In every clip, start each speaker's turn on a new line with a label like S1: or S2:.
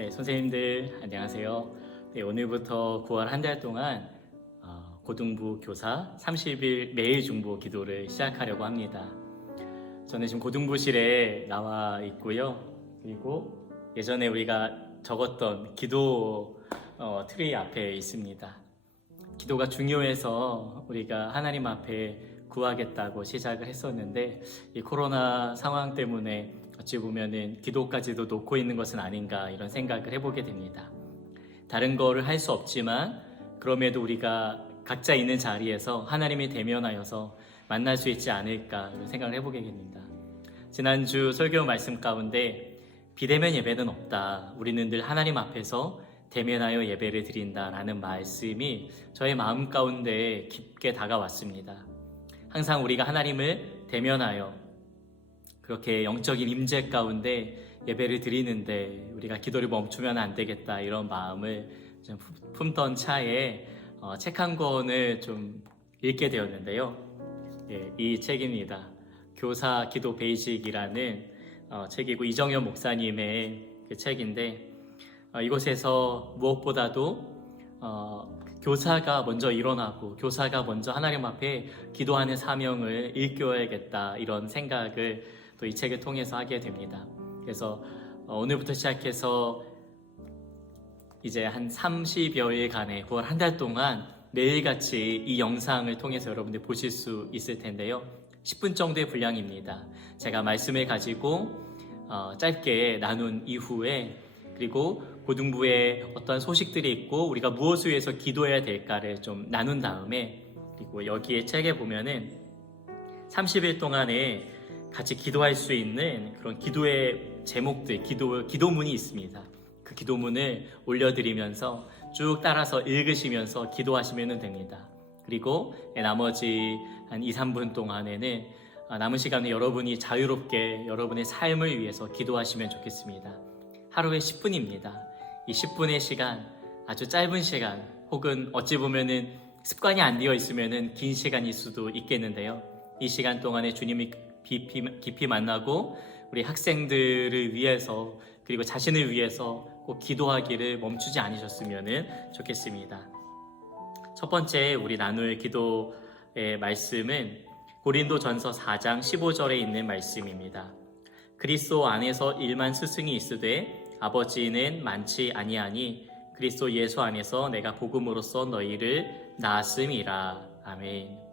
S1: 네, 선생님들 안녕하세요. 네, 오늘부터 9월 한 달 동안 어, 고등부 교사 30일 매일 중보 기도를 시작하려고 합니다. 저는 지금 고등부실에 나와 있고요. 그리고 예전에 우리가 적었던 기도 어, 트리 앞에 있습니다. 기도가 중요해서 우리가 하나님 앞에 구하겠다고 시작을 했었는데 이 코로나 상황 때문에 어찌 보면은 기도까지도 놓고 있는 것은 아닌가 이런 생각을 해보게 됩니다. 다른 거를 할 수 없지만 그럼에도 우리가 각자 있는 자리에서 하나님이 대면하여서 만날 수 있지 않을까 생각을 해보게 됩니다. 지난주 설교 말씀 가운데 비대면 예배는 없다. 우리는 늘 하나님 앞에서 대면하여 예배를 드린다라는 말씀이 저의 마음 가운데 깊게 다가왔습니다. 항상 우리가 하나님을 대면하여 그렇게 영적인 임재 가운데 예배를 드리는데 우리가 기도를 멈추면 안 되겠다 이런 마음을 좀 품- 품던 차에 어, 책한 권을 좀 읽게 되었는데요. 예, 이 책입니다. 교사 기도 베이직이라는 어, 책이고 이정현 목사님의 그 책인데 어, 이곳에서 무엇보다도 어, 교사가 먼저 일어나고 교사가 먼저 하나님 앞에 기도하는 사명을 일깨워야겠다 이런 생각을 또 이 책을 통해서 하게 됩니다. 그래서 어, 오늘부터 시작해서 이제 한 30여일간의 9월 한 달 동안 매일같이 이 영상을 통해서 여러분들 보실 수 있을 텐데요. 10분 정도의 분량입니다. 제가 말씀을 가지고 어, 짧게 나눈 이후에 그리고 고등부에 어떤 소식들이 있고 우리가 무엇을 위해서 기도해야 될까를 좀 나눈 다음에 그리고 여기에 책에 보면은 30일 동안에 같이 기도할 수 있는 그런 기도의 제목들, 기도, 기도문이 있습니다. 그 기도문을 올려드리면서 쭉 따라서 읽으시면서 기도하시면 됩니다. 그리고 나머지 한 2, 3분 동안에는 아, 남은 시간에 여러분이 자유롭게 여러분의 삶을 위해서 기도하시면 좋겠습니다. 하루에 10분입니다. 이 10분의 시간, 아주 짧은 시간, 혹은 어찌 보면은 습관이 안 되어 있으면은 긴 시간일 수도 있겠는데요. 이 시간 동안에 주님이 깊이, 깊이 만나고 우리 학생들을 위해서 그리고 자신을 위해서 꼭 기도하기를 멈추지 않으셨으면 좋겠습니다. 첫 번째 우리 나눌 기도의 말씀은 고린도 전서 4장 15절에 있는 말씀입니다. 그리스도 안에서 일만 스승이 있으되 아버지는 많지 아니하니 그리스도 예수 안에서 내가 복음으로써 너희를 낳았음이라. 아멘.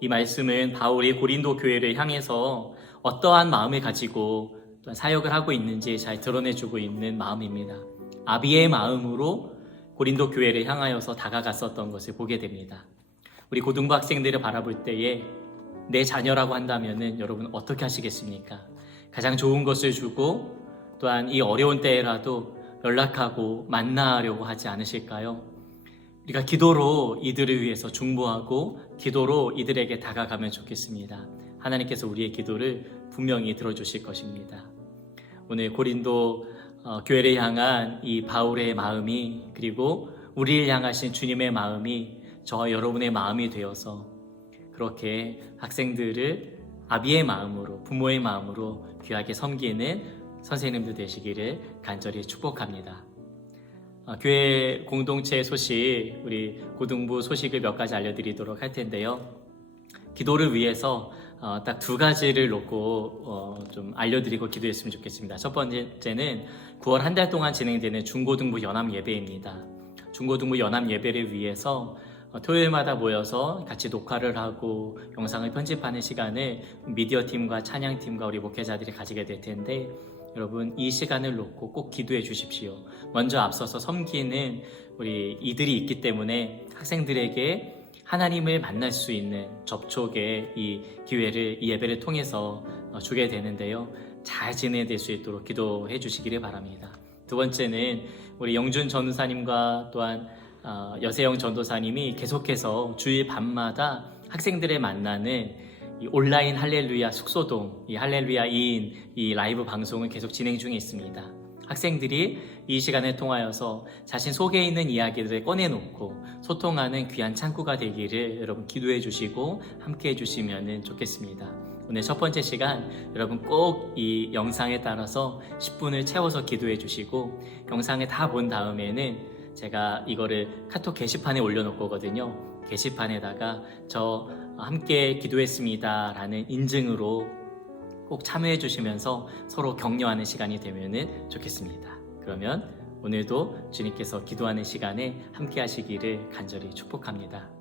S1: 이 말씀은 바울이 고린도 교회를 향해서 어떠한 마음을 가지고 사역을 하고 있는지 잘 드러내주고 있는 마음입니다. 아비의 마음으로 고린도 교회를 향하여서 다가갔었던 것을 보게 됩니다. 우리 고등부 학생들을 바라볼 때에 내 자녀라고 한다면은 여러분 어떻게 하시겠습니까? 가장 좋은 것을 주고 또한 이 어려운 때라도 연락하고 만나려고 하지 않으실까요? 우리가 기도로 이들을 위해서 중보하고 기도로 이들에게 다가가면 좋겠습니다. 하나님께서 우리의 기도를 분명히 들어주실 것입니다. 오늘 고린도 어, 교회를 향한 이 바울의 마음이 그리고 우리를 향하신 주님의 마음이 저와 여러분의 마음이 되어서 그렇게 학생들을 아비의 마음으로 부모의 마음으로 귀하게 섬기는 선생님들 되시기를 간절히 축복합니다. 어, 교회 공동체 소식, 우리 고등부 소식을 몇 가지 알려드리도록 할 텐데요. 기도를 위해서 어, 딱 두 가지를 놓고 어, 좀 알려드리고 기도했으면 좋겠습니다. 첫 번째는 9월 한 달 동안 진행되는 중고등부 연합 예배입니다. 중고등부 연합 예배를 위해서 어, 토요일마다 모여서 같이 녹화를 하고 영상을 편집하는 시간을 미디어 팀과 찬양 팀과 우리 목회자들이 가지게 될 텐데 여러분 이 시간을 놓고 꼭 기도해 주십시오. 먼저 앞서서 섬기는 우리 이들이 있기 때문에 학생들에게 하나님을 만날 수 있는 접촉의 이 기회를 이 예배를 통해서 어, 주게 되는데요. 잘 지내될 수 있도록 기도해 주시기를 바랍니다. 두 번째는 우리 영준 전도사님과 또한 어, 여세영 전도사님이 계속해서 주일 밤마다 학생들을 만나는 이 온라인 할렐루야 숙소동 이 할렐루야 2인 이 라이브 방송을 계속 진행 중에 있습니다. 학생들이 이 시간을 통하여서 자신 속에 있는 이야기들을 꺼내놓고 소통하는 귀한 창구가 되기를 여러분 기도해 주시고 함께 해 주시면 좋겠습니다. 오늘 첫 번째 시간 여러분 꼭 이 영상에 따라서 10분을 채워서 기도해 주시고 영상을 다 본 다음에는 제가 이거를 카톡 게시판에 올려놓을 거거든요. 게시판에다가 저 함께 기도했습니다 라는 인증으로 꼭 참여해 주시면서 서로 격려하는 시간이 되면 좋겠습니다. 그러면 오늘도 주님께서 기도하는 시간에 함께 하시기를 간절히 축복합니다.